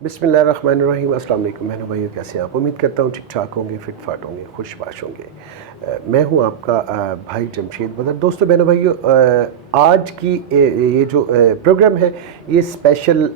बिस्मिल्लाहिर्रहमानिर्रहीम। अस्सलाम वालेकुम बहनों भाइयों, कैसे हैं आप? उम्मीद करता हूँ ठीक ठाक होंगे, फिट फाट होंगे, खुशबाश होंगे। मैं हूँ आपका भाई जमशेद बदर। दोस्तों बहनों भाइयों, आज की ये जो प्रोग्राम है ये स्पेशल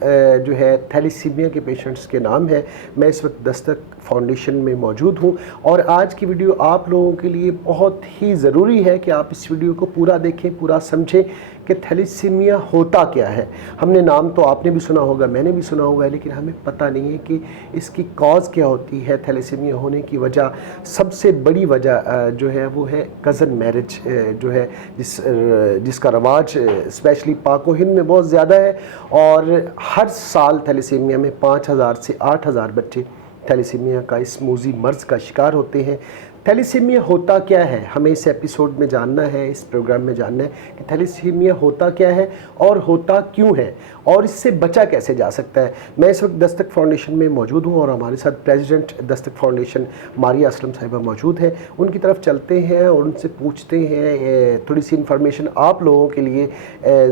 जो है थैलीसीमिया के पेशेंट्स के नाम है। मैं इस वक्त दस्तक फाउंडेशन में मौजूद हूँ और आज की वीडियो आप लोगों के लिए बहुत ही ज़रूरी है कि आप इस वीडियो को पूरा देखें, पूरा समझें कि थैलीसीमिया होता क्या है। हमने नाम तो आपने भी सुना होगा, मैंने भी सुना होगा, लेकिन हमें पता नहीं है कि इसकी कॉज़ क्या होती है। थैलीसीमिया होने की वजह, सबसे बड़ी वजह जो है वो है कज़न मैरिज जो है, जिसका रवाज स्पेशली पाक व हिंद में बहुत ज़्यादा है। और हर साल थैलीसीमिया में 5000 से 8000 बच्चे थैलीसीमिया का इस मूजी मर्ज़ का शिकार होते हैं। थैलीसीमिया होता क्या है, हमें इस एपिसोड में जानना है, इस प्रोग्राम में जानना है कि थैलीसीमिया होता क्या है और होता क्यों है और इससे बचा कैसे जा सकता है। मैं इस वक्त दस्तक फाउंडेशन में मौजूद हूँ और हमारे साथ प्रेसिडेंट दस्तक फाउंडेशन मारिया असलम साहिबा मौजूद है। उनकी तरफ चलते हैं और उनसे पूछते हैं थोड़ी सी इन्फॉर्मेशन आप लोगों के लिए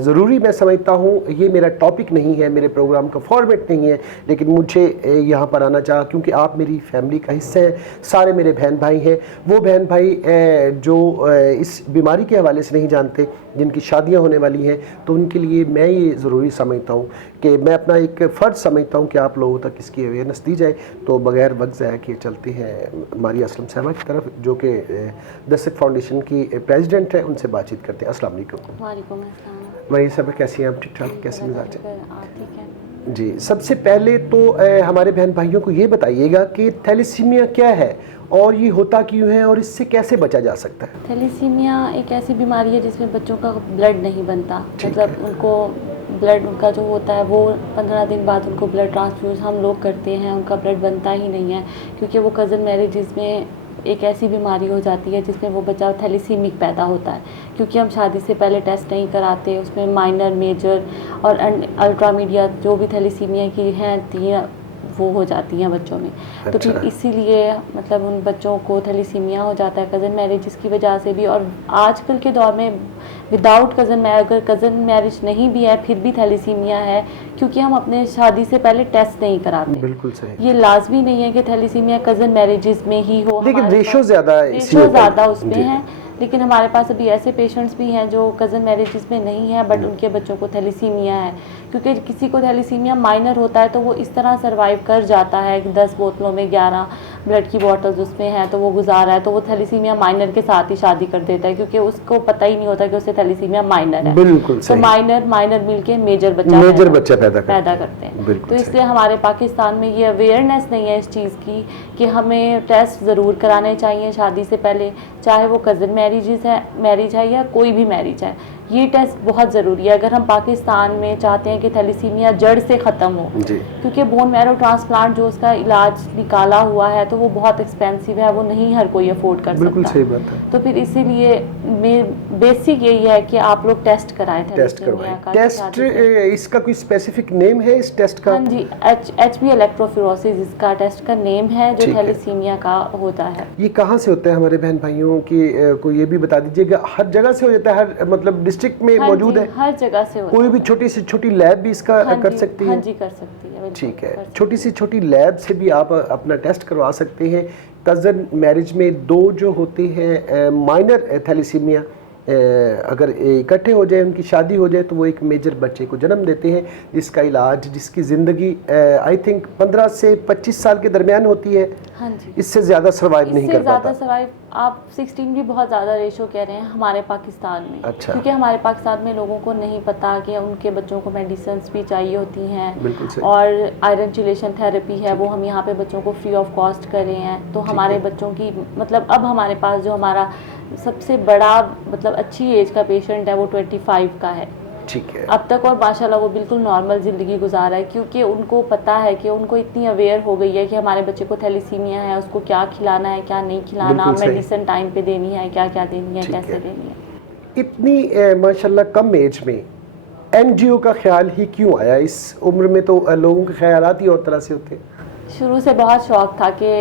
ज़रूरी मैं समझता हूँ। ये मेरा टॉपिक नहीं है, मेरे प्रोग्राम का फॉर्मेट नहीं है, लेकिन मुझे यहाँ पर आना चाहा क्योंकि आप मेरी फैमिली का हिस्सा हैं, सारे मेरे बहन भाई हैं। वो बहन भाई जो इस बीमारी के हवाले से नहीं जानते, जिनकी शादियां होने वाली हैं, तो उनके लिए मैं ये ज़रूरी समझता हूँ कि मैं अपना एक फ़र्ज़ समझता हूँ कि आप लोगों तक इसकी अवेयरनेस दी जाए। तो बग़ैर वक्त ज़ाया किए चलते हैं मारिया असलम साहबा की तरफ, जो कि दस्तक फाउंडेशन की प्रेसिडेंट है। उनसे बातचीत करते हैं। अस्सलाम वालेकुम। वालेकुम अस्सलाम। मारिया साहबा कैसी हैं आप? ठीक ठाक? कैसे मिजाज है? आप ठीक हैं? जी, सबसे पहले तो हमारे बहन भाइयों को ये बताइएगा कि थैलीसीमिया क्या है और ये होता क्यों है और इससे कैसे बचा जा सकता है। थैलीसीमिया एक ऐसी बीमारी है जिसमें बच्चों का ब्लड नहीं बनता, मतलब उनको ब्लड उनका जो होता है वो 15 दिन बाद उनको ब्लड ट्रांसफ्यूज़ हम लोग करते हैं, उनका ब्लड बनता ही नहीं है क्योंकि वो कज़न मैरिजेस में एक ऐसी बीमारी हो जाती है जिसमें वो बच्चा थैलीसीमिक पैदा होता है। क्योंकि हम शादी से पहले टेस्ट नहीं कराते, उसमें माइनर, मेजर और अल्ट्रामीडिएट जो भी थैलीसीमिया की हैं 3 वो हो जाती हैं बच्चों में। अच्छा। तो फिर इसीलिए मतलब उन बच्चों को थैलीसीमिया हो जाता है कज़न मैरिज की वजह से भी। और आजकल के दौर में विदाउट कज़न मैरिज, अगर कज़न मैरिज नहीं भी है फिर भी थैलीसीमिया है क्योंकि हम अपने शादी से पहले टेस्ट नहीं कराते। बिल्कुल सही। ये लाजमी नहीं है कि थैलीसीमिया कज़न मैरिजेस में ही हो, लेकिन रेशो ज़्यादा उसमें है। लेकिन हमारे पास अभी ऐसे पेशेंट्स भी हैं जो कज़न मैरिजेस में नहीं है बट उनके बच्चों को थैलीसीमिया है। क्योंकि किसी को थैलीसीमिया माइनर होता है तो वो इस तरह सर्वाइव कर जाता है कि 10 बोतलों में 11 ब्लड की बॉटल्स उसमें हैं तो वो गुजारा है, तो वो थैलीसीमिया माइनर के साथ ही शादी कर देता है क्योंकि उसको पता ही नहीं होता कि उसे थैलीसीमिया माइनर है। बिल्कुल तो माइनर मिलके मेजर बच्चा पैदा करते हैं। तो इसलिए हमारे पाकिस्तान में ये अवेयरनेस नहीं है इस चीज़ की कि हमें टेस्ट ज़रूर कराने चाहिए शादी से पहले, चाहे वो कज़न मैरिज है या कोई भी मैरिज है। ये टेस्ट बहुत ज़रूरी है अगर हम पाकिस्तान में चाहते हैं कि थैलीसीमिया जड़ से ख़त्म हो, क्योंकि बोन मैरो ट्रांसप्लांट जो उसका इलाज निकाला हुआ है तो वो बहुत एक्सपेंसिव है, वो नहीं हर कोई अफोर्ड कर सकता। बिल्कुल सही बात है। तो फिर इसीलिए बेसिक यही है कि आप लोग टेस्ट कराएं। टेस्ट इसका कोई स्पेसिफिक नेम है इस टेस्ट का? हाँ जी, HB इलेक्ट्रोफिरोसिस इसका टेस्ट का नेम है जो थैलीसीमिया का होता है। ये कहाँ से होता है हमारे बहन भाइयों की को ये भी बता दीजिएगा? हर जगह से हो जाता है, हर मतलब डिस्ट्रिक्ट में मौजूद है? हर जगह से होता है। कोई भी छोटी से छोटी लैब भी इसका कर सकती है? हाँ जी, कर सकती है। ठीक है, छोटी से छोटी लैब से भी आप अपना टेस्ट करवा सकते हैं। कज़न मैरिज में 2 जो होते हैं माइनर थैलीसीमिया, अगर इकट्ठे हो जाए, उनकी शादी हो जाए तो वो एक मेजर बच्चे को जन्म देते हैं जिसका इलाज, जिसकी ज़िंदगी आई थिंक 15 से 25 साल के दरमियान होती है। हाँ जी, इससे ज़्यादा सर्वाइव नहीं कर पाता। सर्वाइव आप 16 भी बहुत ज़्यादा रेशो कह रहे हैं हमारे पाकिस्तान में। अच्छा। क्योंकि हमारे पाकिस्तान में लोगों को नहीं पता कि उनके बच्चों को मेडिसिन भी चाहिए होती हैं और आयरन चिलेशन थेरेपी है वो हम यहाँ पे बच्चों को फ्री ऑफ कॉस्ट कर रहे हैं। तो हमारे बच्चों की मतलब अब हमारे पास जो हमारा सबसे बड़ा मतलब अच्छी एज का पेशेंट है वो 25 का है। ठीक है। अब तक और माशाल्लाह वो बिल्कुल नॉर्मल ज़िंदगी गुजारा है क्योंकि उनको पता है कि उनको इतनी अवेयर हो गई है कि हमारे बच्चे को थैलीसीमिया है, उसको क्या खिलाना है क्या नहीं खिलाना, मेडिसिन टाइम पे देनी है, क्या क्या देनी है, कैसे देनी है। इतनी माशाल्लाह कम एज में NGO का ख्याल ही क्यों आया? इस उम्र में तो लोगों के ख्यालात ही और तरह से होते हैं। शुरू से बहुत शौक था कि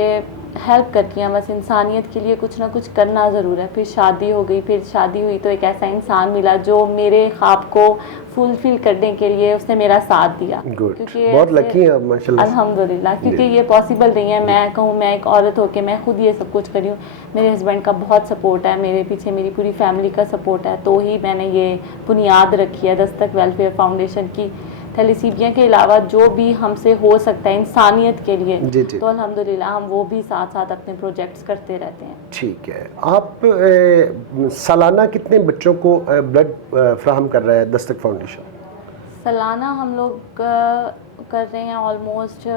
हेल्प करती हैं, बस इंसानियत के लिए कुछ ना कुछ करना ज़रूर है। फिर शादी हो गई, फिर शादी हुई तो एक ऐसा इंसान मिला जो मेरे ख्वाब को फुलफिल करने के लिए उसने मेरा साथ दिया। क्योंकि बहुत लकी हैं आप माशाल्लाह। अल्हम्दुलिल्लाह, क्योंकि ये पॉसिबल नहीं है मैं कहूँ मैं एक औरत होकर मैं खुद ये सब कुछ करी हूँ। मेरे हस्बैंड का बहुत सपोर्ट है, मेरे पीछे मेरी पूरी फैमिली का सपोर्ट है, तो ही मैंने ये बुनियाद रखी है दस्तक वेलफेयर फाउंडेशन की। थैलेसीमिया के अलावा जो भी हमसे हो सकता है इंसानियत के लिए, जी जी। तो अल्हम्दुलिल्लाह हम वो भी साथ साथ अपने प्रोजेक्ट्स करते रहते हैं। ठीक है। आप सालाना कितने बच्चों को ब्लड फ्राहम कर रहा है दस्तक फाउंडेशन? सालाना हम लोग कर रहे हैं ऑलमोस्ट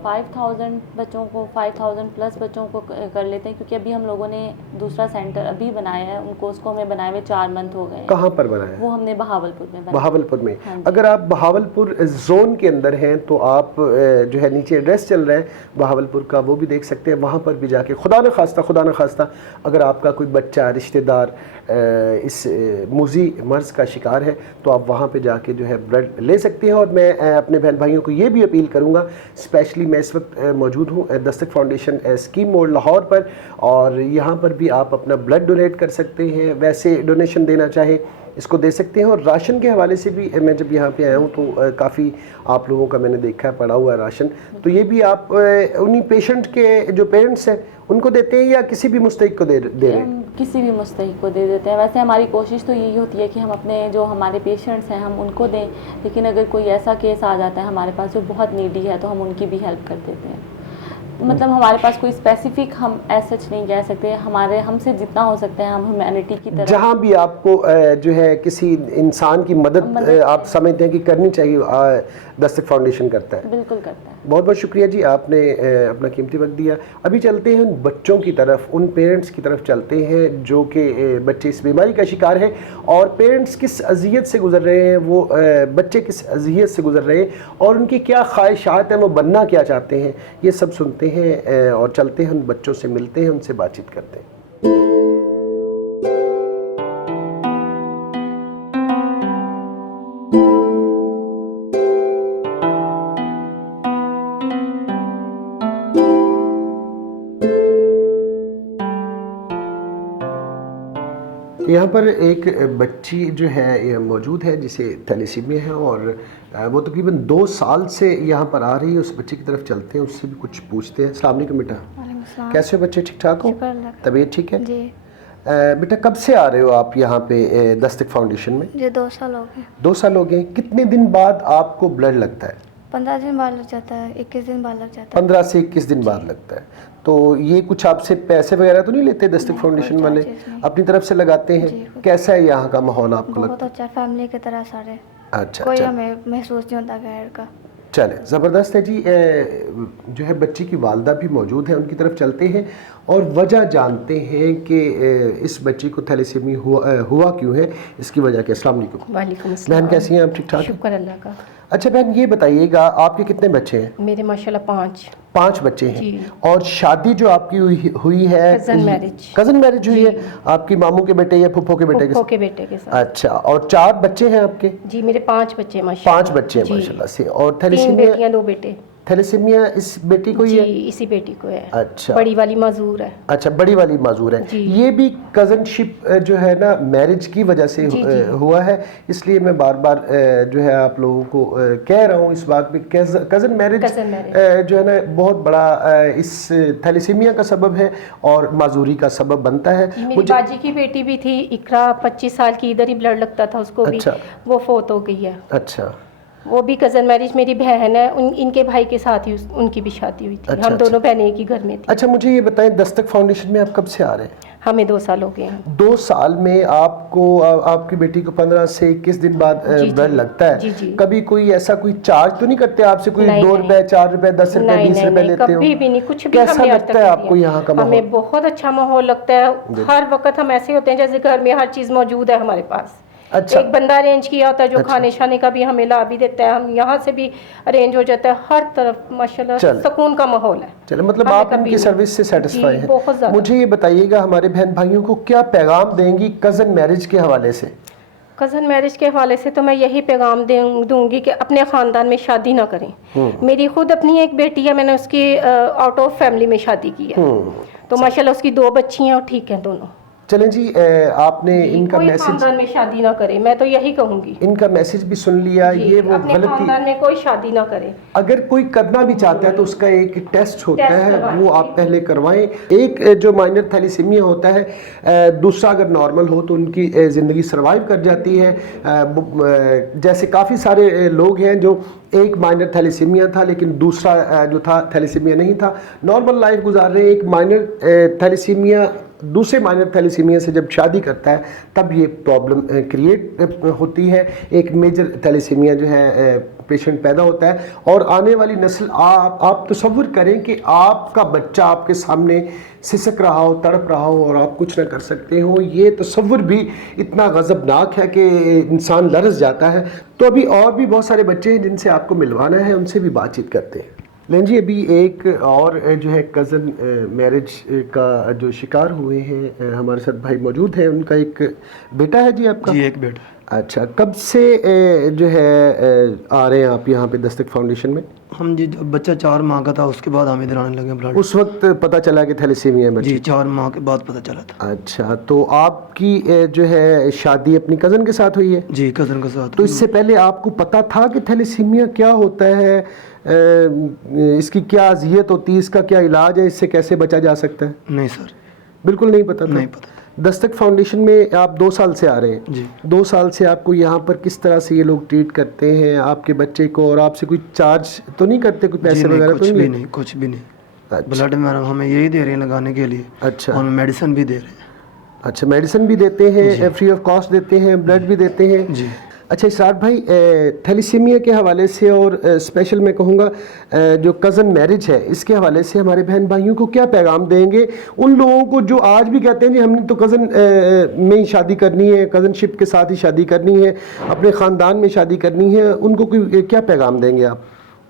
5000 बच्चों को, 5000 प्लस बच्चों को कर लेते हैं, क्योंकि अभी हम लोगों ने दूसरा सेंटर अभी बनाया है, उनको उसको हमें बनाए हुए 4 मंथ हो गए। कहाँ पर बनाया है? वो हमने बहावलपुर में बनाया। बहावलपुर में। हाँ, अगर आप बहावलपुर जोन के अंदर हैं तो आप जो है नीचे एड्रेस चल रहा है बहावलपुर का, वो भी देख सकते हैं। वहाँ पर भी जाके खुदा न खास्ता अगर आपका कोई बच्चा रिश्तेदार इस मुजी मर्ज़ का शिकार है तो आप वहाँ पे जाके जो है ब्लड ले सकते हैं। और मैं अपने बहन भाइयों को ये भी अपील करूँगा, स्पेशली मैं इस वक्त मौजूद हूँ दस्तक फाउंडेशन स्कीम मोड़ लाहौर पर, और यहाँ पर भी आप अपना ब्लड डोनेट कर सकते हैं। वैसे डोनेशन देना चाहे इसको दे सकते हैं। और राशन के हवाले से भी मैं जब यहाँ पे आया हूँ तो काफ़ी आप लोगों का मैंने देखा है पड़ा हुआ है राशन, तो ये भी आप उन्हीं पेशेंट के जो पेरेंट्स हैं उनको देते हैं या किसी भी मुस्तहिक को दे रहे हैं? किसी भी मुस्तहिक को दे देते हैं। वैसे हमारी कोशिश तो यही होती है कि हम अपने जो हमारे पेशेंट्स हैं हम उनको दें, लेकिन अगर कोई ऐसा केस आ जाता है हमारे पास जो बहुत नीडी है तो हम उनकी भी हेल्प कर देते हैं। मतलब हमारे पास कोई स्पेसिफिक हम ऐसा नहीं कह सकते, हमारे हमसे जितना हो सकता है हम ह्यूमैनिटी की तरफ जहाँ भी आपको जो है किसी इंसान की मदद आप समझते हैं कि करनी चाहिए, दस्तक फाउंडेशन करता है। बिल्कुल करता है। बहुत बहुत शुक्रिया जी, आपने अपना कीमती वक्त दिया। अभी चलते हैं उन बच्चों की तरफ, उन पेरेंट्स की तरफ चलते हैं जो कि बच्चे इस बीमारी का शिकार हैं और पेरेंट्स किस अजियत से गुजर रहे हैं, वो बच्चे किस अजियत से गुजर रहे हैं और उनकी क्या ख्वाहिशात हैं, वो बनना क्या चाहते हैं, ये सब सुनते हैं और चलते हैं उन बच्चों से मिलते हैं, उनसे बातचीत करते हैं। यहाँ पर एक बच्ची जो है मौजूद है जिसे थैलेसीमिया है और वो तकरीबन 2 साल से यहाँ पर आ रही है। उस बच्चे की तरफ चलते हैं, उससे भी कुछ पूछते हैं। अस्सलाम वालेकुम बेटा, कैसे हो बच्चे? ठीक ठाक हो? तबीयत ठीक है जी। बेटा कब से आ रहे हो आप यहाँ पे दस्तक फाउंडेशन में? जी 2 साल हो गए। 2 साल हो गए। कितने दिन बाद आपको ब्लड लगता है? 15 दिन बाद लग जाता है, 21 दिन बाद लग जाता है। 15 से 21 दिन बाद लगता है। तो ये कुछ आपसे पैसे वगैरह तो नहीं लेते दस्तक फाउंडेशन वाले? अपनी तरफ से लगाते हैं। कैसा है यहाँ का माहौल आपको लगता है? बहुत अच्छा, फैमिली की तरह सारे। अच्छा, कोई हमें महसूस नहीं होता गैर का। चले, ज़बरदस्त है जी। जो है बच्ची की वालदा भी मौजूद है, उनकी तरफ चलते हैं और वजह जानते हैं कि इस बच्ची को थैलेसीमिया हुआ क्यों है, इसकी वजह क्या। अस्सलाम वालेकुम। वालेकुम अस्सलाम। बहन कैसी हैं आप? ठीक ठाक? शुक्र अल्लाह का। अच्छा बहन ये बताइएगा आपके कितने बच्चे हैं? मेरे माशाल्लाह 5 बच्चे हैं। और शादी जो आपकी हुई है कज़न मैरिज हुई है आपकी मामू के बेटे या फुफ्फो के बेटे के साथ? अच्छा, और 4 बच्चे हैं आपके? जी मेरे 5 बच्चे माशाल्लाह। 5 बच्चे हैं माशाल्लाह से। और 3 थैलेसीमिया? बेटियां 2 बेटे। थैलेसीमिया इस बेटी को ही जी है? इसी बेटी को है। अच्छा, बड़ी वाली माजूर है। अच्छा, बड़ी वाली माजूर है। ये भी कज़नशिप जो है ना मैरिज की वजह से हुआ है, इसलिए मैं बार बार जो है आप लोगों को कह रहा हूँ इस बात पे। कज़न मैरिज जो है ना बहुत बड़ा इस थैलेसीमिया का सबब है और माजूरी का सबब बनता है। मेरी बाजी की बेटी भी थी इकरा, 25 साल की, इधर ही ब्लड लगता था उसको भी। वो फोत हो गई है। अच्छा, वो भी कज़न मैरिज, मेरी बहन है, इनके भाई के साथ ही उनकी भी शादी हुई थी। हम दोनों बहनें एक ही घर में थी। अच्छा मुझे ये बताएं दस्तक फाउंडेशन में आप कब से आ रहे हैं? हमें 2 साल हो गए हैं। 2 साल में आपको आपकी बेटी को 15 से 21 दिन बाद ब्लड लगता है। कभी कोई ऐसा कोई चार्ज तो नहीं करते आपसे? कोई 2 रुपए, 4 रुपए, 10 रुपए, 20 रुपए लेते हो? कभी भी नहीं, कुछ भी। कैसा लगता है आपको यहाँ का माहौल? हमें बहुत अच्छा माहौल लगता है। हर वक्त हम ऐसे होते हैं जैसे घर में हर चीज मौजूद है हमारे पास। अच्छा। एक बंदा अरेंज किया होता है जो खाने शाने का भी हमें ला भी देता है, हम यहाँ से भी अरेंज हो जाता है। हर तरफ माशाल्लाह सुकून का माहौल है। चलो, मतलब आप इनकी सर्विस से सेटिस्फाई हैं? बहुत ज़्यादा। मुझे ये बताइएगा हमारे बहन भाइयों को क्या पैगाम देंगी कज़न मैरिज के हवाले से? कज़न मैरिज के हवाले से तो मैं यही पैगाम दूंगी कि अपने ख़ानदान में शादी ना करें। मेरी खुद अपनी एक बेटी है, मैंने उसकी आउट ऑफ फैमिली में शादी की है, तो माशाल्लाह उसकी 2 बच्ची हैं और ठीक हैं दोनों। चलें जी, आपने इनका कोई मैसेज, खानदान में शादी ना करे, मैं तो यही कहूँगी। इनका मैसेज भी सुन लिया, जी, ये वो अपने गलती, खानदान में कोई शादी ना करे। अगर कोई करना भी चाहता है तो उसका एक टेस्ट होता टेस्ट है, करवाएं। वो आप पहले करवाएं। एक जो माइनर थैलेसीमिया होता है, दूसरा अगर नॉर्मल हो तो उनकी ज़िंदगी सर्वाइव कर जाती है। जैसे काफ़ी सारे लोग हैं जो एक माइनर थैलेसीमिया था लेकिन दूसरा जो था थैलेसीमिया नहीं था, नॉर्मल लाइफ गुजार रहे हैं। एक माइनर थैलेसीमिया दूसरे माइनर थैलेसीमिया से जब शादी करता है तब ये प्रॉब्लम क्रिएट होती है। एक मेजर थैलेसीमिया जो है पेशेंट पैदा होता है और आने वाली नस्ल, आप तसव्वुर करें कि आपका बच्चा आपके सामने सिसक रहा हो, तड़प रहा हो और आप कुछ ना कर सकते हो। ये तसव्वुर भी इतना गज़बनाक है कि इंसान लरज़ जाता है। तो अभी और भी बहुत सारे बच्चे हैं जिनसे आपको मिलवाना है, उनसे भी बातचीत करते हैं। लेकिन जी अभी एक और जो है कज़न मैरिज का जो शिकार हुए हैं हमारे साथ भाई मौजूद हैं। उनका एक बेटा है जी आपका? जी, एक बेटा। अच्छा, कब से जो है आ रहे हैं आप यहाँ पे दस्तक फाउंडेशन में? हम जी जब बच्चा 4 माह का था उसके बाद हम इधर आने लगे ब्लड। उस वक्त पता चला कि थैलेसीमिया है? जी 4 माह के बाद पता चला था। अच्छा, तो आपकी जो है शादी अपनी कज़न के साथ हुई है? जी कज़न के साथ। तो इससे पहले आपको पता था कि थैलेसीमिया क्या होता है, इसकी क्या अज़ियत होती है, इसका क्या इलाज है, इससे कैसे बचा जा सकता है? नहीं सर, बिल्कुल नहीं पता था? नहीं पता। दस्तक फाउंडेशन में आप 2 साल से आ रहे हैं जी। 2 साल से आपको यहाँ पर किस तरह से ये लोग ट्रीट करते हैं आपके बच्चे को, और आपसे कोई चार्ज तो नहीं करते, कोई पैसे वगैरह तो कुछ भी नहीं? नहीं, कुछ भी नहीं। अच्छा, ब्लड में हमें यही दे रहे हैं लगाने के लिए। अच्छा। और मेडिसिन भी दे रहे हैं। अच्छा, मेडिसिन भी देते हैं, फ्री ऑफ कॉस्ट देते हैं, ब्लड भी देते हैं जी। अच्छा इसरार भाई, थैलेसीमिया के हवाले से और स्पेशल मैं कहूँगा जो कज़न मैरिज है इसके हवाले से हमारे बहन भाइयों को क्या पैगाम देंगे उन लोगों को जो आज भी कहते हैं जी हमने तो कज़न में ही शादी करनी है, कज़नशिप के साथ ही शादी करनी है, अपने ख़ानदान में शादी करनी है, उनको कोई क्या पैगाम देंगे आप?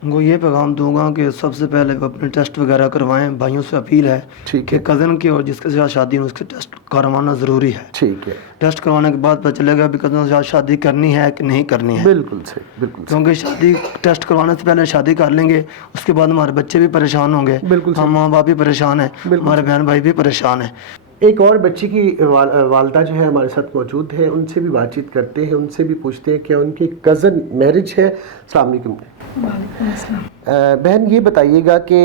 उनको ये पैगाम दूंगा कि सबसे पहले वो अपने टेस्ट वगैरह करवाएं। भाइयों से अपील है ठीक है कि कज़न की और जिसके साथ शादी है उसके टेस्ट करवाना ज़रूरी है। ठीक है, टेस्ट करवाने के बाद पता चलेगा अभी कज़न के साथ शादी करनी है कि नहीं करनी है। बिल्कुल सही, बिल्कुल सही। क्योंकि शादी टेस्ट करवाने से पहले शादी कर लेंगे, उसके बाद हमारे बच्चे भी परेशान होंगे, बिल्कुल हम माँ बाप भी परेशान हैं, हमारे बहन भाई भी परेशान हैं। एक और बच्ची की वालदा जो है हमारे साथ मौजूद है, उनसे भी बातचीत करते हैं, उनसे भी पूछते हैं क्या उनकी कज़न मैरिज है। अस्सलाम वालेकुम। बहन ये बताइएगा कि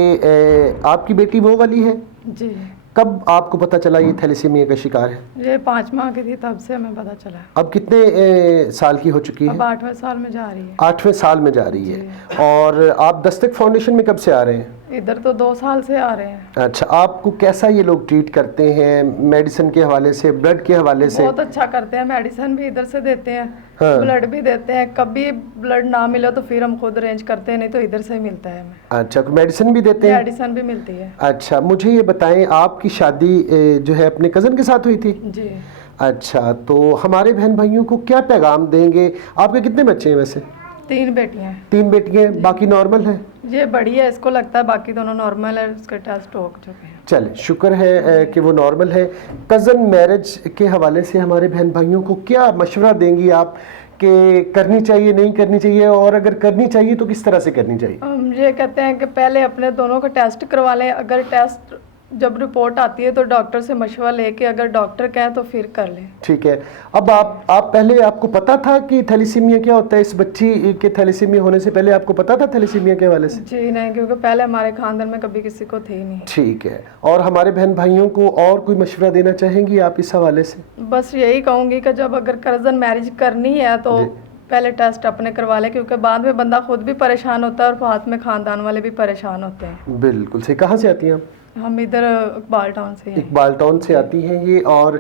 आपकी बेटी वो वाली है? जी। कब आपको पता चला ये थैलेसीमिया का शिकार है? ये 5 माह की थी तब से हमें पता चला। अब कितने साल की हो चुकी है? अब 8वें साल में जा रही है। 8वें साल में जा रही है। और आप दस्तक फाउंडेशन में कब से आ रहे हैं? इधर तो 2 साल से आ रहे हैं। अच्छा, आपको कैसा ये लोग ट्रीट करते हैं मेडिसिन के हवाले से, ब्लड के हवाले से? बहुत अच्छा करते हैं, मेडिसिन भी इधर से देते हैं, हाँ। ब्लड भी देते हैं। कभी ब्लड ना मिले तो फिर हम खुद अरेंज करते हैं, नहीं तो इधर से मिलता है हमें। अच्छा, मेडिसिन भी देते हैं? मेडिसिन भी मिलती है। अच्छा, मुझे ये बताएं आपकी शादी जो है अपने कज़न के साथ हुई थी? जी। अच्छा, तो हमारे बहन भाइयों को क्या पैगाम देंगे? आपके कितने बच्चे हैं वैसे? 3 बेटियां हैं। 3 बेटियां हैं, बाकी नॉर्मल है? ये बड़ी है, इसको लगता है बाकी दोनों नॉर्मल है, उसके टेस्ट हो चुके हैं। चले, शुक्र है कि वो नॉर्मल है। कज़न मैरिज के हवाले से हमारे बहन भाइयों को क्या मशवरा देंगी आप कि करनी चाहिए, नहीं करनी चाहिए, और अगर करनी चाहिए तो किस तरह से करनी चाहिए? हम ये कहते हैं कि पहले अपने दोनों का टेस्ट करवा लें। अगर टेस्ट जब रिपोर्ट आती है तो डॉक्टर से मशवरा लेके अगर डॉक्टर कहे तो फिर कर लें। ठीक है। अब आप पहले आपको पता था कि थैलेसीमिया क्या होता है? इस बच्ची के थैलेसीमिया होने से पहले आपको पता था थैलेसीमिया के हवाले से? जी नहीं, क्योंकि पहले हमारे खानदान में कभी किसी को थी नहीं। ठीक है। और हमारे बहन भाइयों को और कोई मशवरा देना चाहेंगी आप इस हवाले से? बस यही कहूँगी कि जब अगर कज़न मैरिज करनी है तो पहले टेस्ट अपने करवा लें, क्योंकि बाद में बंदा खुद भी परेशान होता है और साथ में खानदान वाले भी परेशान होते हैं। बिल्कुल सही। कहाँ से आती हैं आप? हम इधर इकबाल टाउन से हैं। इकबाल टाउन से आती हैं ये। और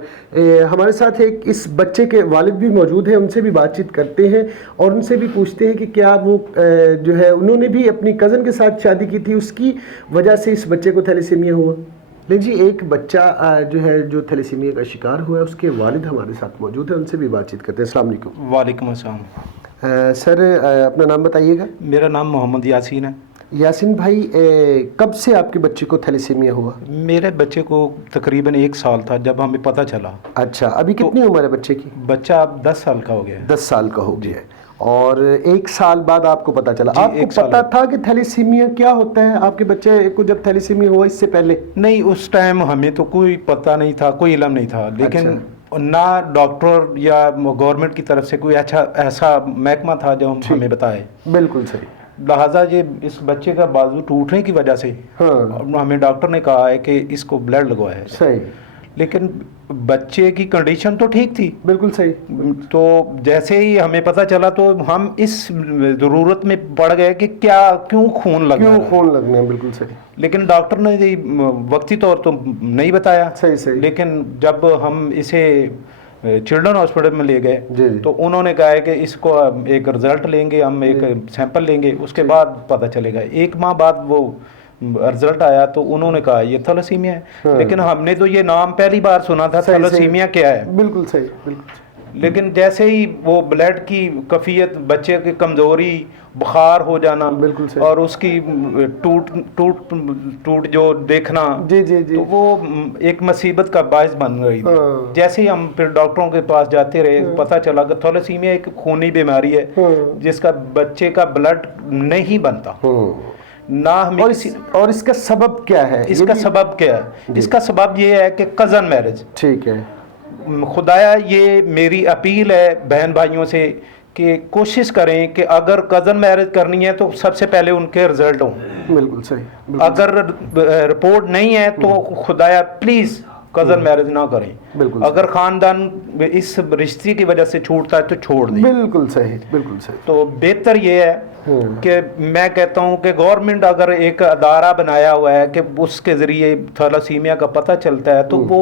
हमारे साथ एक इस बच्चे के वालिद भी मौजूद हैं, उनसे भी बातचीत करते हैं और उनसे भी पूछते हैं कि क्या वो जो है उन्होंने भी अपनी कज़न के साथ शादी की थी, उसकी वजह से इस बच्चे को थैलेसीमिया हुआ। लेकिन जी एक बच्चा जो है जो थैलेसीमिया का शिकार हुआ है, उसके वालिद हमारे साथ मौजूद है, उनसे भी बातचीत करते हैं। अस्सलाम वालेकुम। वालेकुम अस्सलाम। सर अपना नाम बताइएगा। मेरा नाम मोहम्मद यासीन है। यासिन भाई कब से आपके बच्चे को थैलेसीमिया हुआ? मेरे बच्चे को तकरीबन 1 साल था जब हमें पता चला। अच्छा, अभी कितनी उम्र है बच्चे की? बच्चा अब 10 साल का हो गया है। 10 साल का हो गया है। और 1 साल बाद आपको पता चला। जी, आपको 1 साल पता बाद। था कि थैलेसीमिया क्या होता है? आपके बच्चे को जब थैलेसीमिया हुआ इससे पहले? नहीं, उस टाइम हमें तो कोई पता नहीं था, कोई इल्म नहीं था, लेकिन ना डॉक्टर या गवर्नमेंट की तरफ से कोई अच्छा ऐसा महकमा था जो हमें बताए। बिल्कुल सही। लिहाजा ये इस बच्चे का बाजू टूटने की वजह से हमें डॉक्टर ने कहा है कि इसको ब्लड लगवाया है। सही। लेकिन बच्चे की कंडीशन तो ठीक थी। बिल्कुल सही। तो जैसे ही हमें पता चला तो हम इस ज़रूरत में पड़ गए कि क्यों खून लग रहा है। खून लगना है, बिल्कुल सही। लेकिन डॉक्टर ने ये वक्ती तौर तो नहीं बताया। सही सही। लेकिन जब हम इसे चिल्ड्रन हॉस्पिटल में ले गए जी। तो उन्होंने कहा है कि इसको एक रिज़ल्ट लेंगे, हम एक सैंपल लेंगे, उसके बाद पता चलेगा। 1 माह बाद वो रिजल्ट आया तो उन्होंने कहा ये थैलेसीमिया है। लेकिन हमने तो ये नाम पहली बार सुना था, थैलेसीमिया क्या है। बिल्कुल सही, बिल्कुल। लेकिन जैसे ही वो ब्लड की कफियत, बच्चे की कमज़ोरी, बुखार हो जाना, बिल्कुल सही। और उसकी टूट जो देखना, जी जी जी, तो वो एक मुसीबत का बायस बन गई। जैसे ही हम फिर डॉक्टरों के पास जाते रहे, पता चला कि थैलेसीमिया एक खूनी बीमारी है जिसका बच्चे का ब्लड नहीं बनता ना। हमें और इसका सबब क्या है? इसका सबब क्या है? इसका सबब ये है कि कज़न मैरिज। ठीक है। खुदाया ये मेरी अपील है बहन भाइयों से कि कोशिश करें कि अगर कज़न मैरिज करनी है तो सबसे पहले उनके रिजल्ट हों। बिल्कुल सही। अगर रिपोर्ट नहीं है तो खुदाया प्लीज़ कज़न मैरिज ना करें। बिल्कुल। अगर ख़ानदान इस रिश्ते की वजह से छूटता है तो छोड़ दें। बिल्कुल सही, बिल्कुल सही। तो बेहतर ये है कि मैं कहता हूँ कि गवर्नमेंट अगर एक अदारा बनाया हुआ है कि उसके ज़रिए थैलेसीमिया का पता चलता है तो वो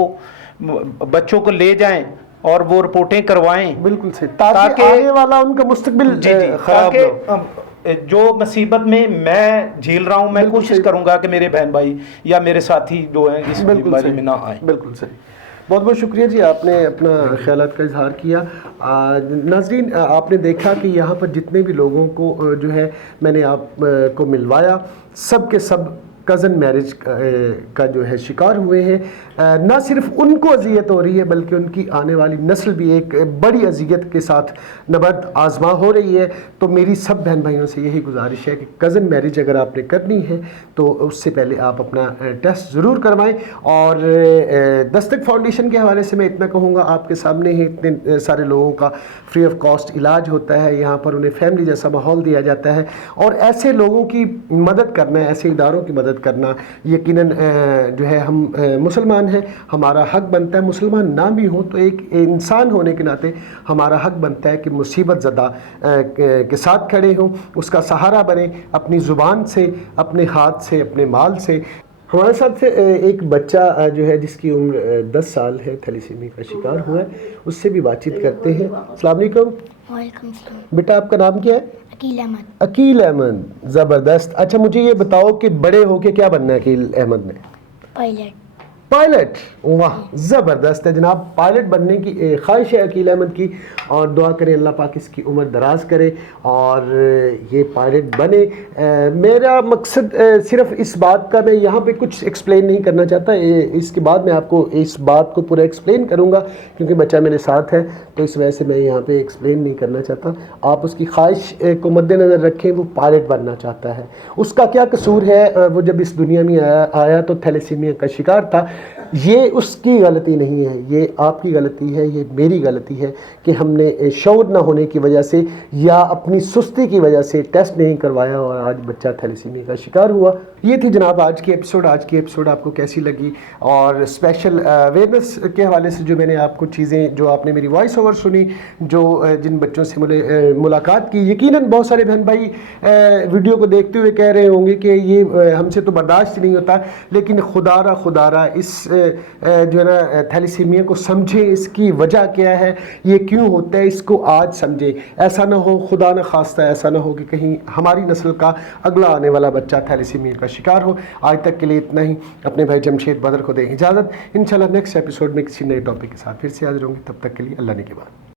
बच्चों को ले जाएं और वो रिपोर्टें करवाएं। बिल्कुल सही, ताकि आने वाला उनका मुस्तकबिल खराब ताकि जो मुसीबत में मैं झेल रहा हूँ, मैं कोशिश करूँगा कि मेरे बहन भाई या मेरे साथी जो हैं इस बीमारी में ना आए। बिल्कुल सही। बहुत बहुत शुक्रिया जी, आपने अपना ख्यालात का इजहार किया। नाज़रीन, आपने देखा कि यहाँ पर जितने भी लोगों को जो है मैंने आपको मिलवाया, सब के सब कज़न मैरिज का जो है शिकार हुए हैं। ना सिर्फ उनको अजियत हो रही है बल्कि उनकी आने वाली नस्ल भी एक बड़ी अजियत के साथ नबर्द आजमा हो रही है। तो मेरी सब बहन भाइयों से यही गुजारिश है कि कज़न मैरिज अगर आपने करनी है तो उससे पहले आप अपना टेस्ट ज़रूर करवाएं। और दस्तक फाउंडेशन के हवाले से मैं इतना कहूँगा, आपके सामने ही इतने सारे लोगों का फ्री ऑफ कॉस्ट इलाज होता है, यहाँ पर उन्हें फैमिली जैसा माहौल दिया जाता है। और ऐसे लोगों की मदद करना, ऐसे इदारों की मदद करना यकीनन जो है हम मुसलमान हैं, हमारा हक बनता है। मुसलमान ना भी हो तो एक इंसान होने के नाते हमारा हक बनता है कि मुसीबत ज़दा के साथ खड़े हों, उसका सहारा बने, अपनी ज़ुबान से, अपने हाथ से, अपने माल से। हमारे साथ से एक बच्चा जो है जिसकी उम्र 10 साल है, थैलेसीमिया का शिकार हुआ है, उससे भी बातचीत करते हैं। अस्सलाम वालेकुम। वालेकुम सलाम। बेटा, आपका नाम क्या है? अकील अहमद। अकील अहमद, ज़बरदस्त। अच्छा, मुझे ये बताओ कि बड़े होके क्या बनना है अकील अहमद ने? पायलट। पायलट, वाह ज़बरदस्त है जनाब। पायलट बनने की ख्वाहिश है अकील अहमद की, और दुआ करें अल्लाह पाक इसकी उम्र दराज करे और ये पायलट बने। मेरा मकसद सिर्फ इस बात का, मैं यहाँ पे कुछ एक्सप्लेन नहीं करना चाहता, इसके बाद मैं आपको इस बात को पूरा एक्सप्लेन करूँगा क्योंकि बच्चा मेरे साथ है, तो इस वजह से मैं यहाँ पे एक्सप्लेन नहीं करना चाहता। आप उसकी ख्वाहिश को मद्देनज़र रखें, वो पायलट बनना चाहता है। उसका क्या कसूर है? वो जब इस दुनिया में आया तो थैलेसीमिया का शिकार था। ये उसकी गलती नहीं है, ये आपकी गलती है, ये मेरी गलती है कि हमने शऊर न होने की वजह से या अपनी सुस्ती की वजह से टेस्ट नहीं करवाया और आज बच्चा थैलेसीमिया का शिकार हुआ। ये थी जनाब आज की एपिसोड। आज की एपिसोड आपको कैसी लगी? और स्पेशल अवेयरनेस के हवाले से जो मैंने आपको चीज़ें, जो आपने मेरी वॉइस ओवर सुनी, जो जिन बच्चों से मुलाकात की, यकीनन बहुत सारे बहन भाई वीडियो को देखते हुए कह रहे होंगे कि ये हमसे तो बर्दाश्त नहीं होता, लेकिन खुदारा इस जो है ना थैलेसीमिया को समझें, इसकी वजह क्या है, ये क्यों होता है, इसको आज समझें। ऐसा ना हो, खुदा न खास्ता ऐसा ना हो कि कहीं हमारी नस्ल का अगला आने वाला बच्चा थैलेसीमिया का शिकार हो। आज तक के लिए इतना ही। अपने भाई जमशेद बदर को दें इजाज़त। इंशाल्लाह नेक्स्ट एपिसोड में किसी नए टॉपिक के साथ फिर से हाजिर होंगे। तब तक के लिए अल्लाह ने के बाद।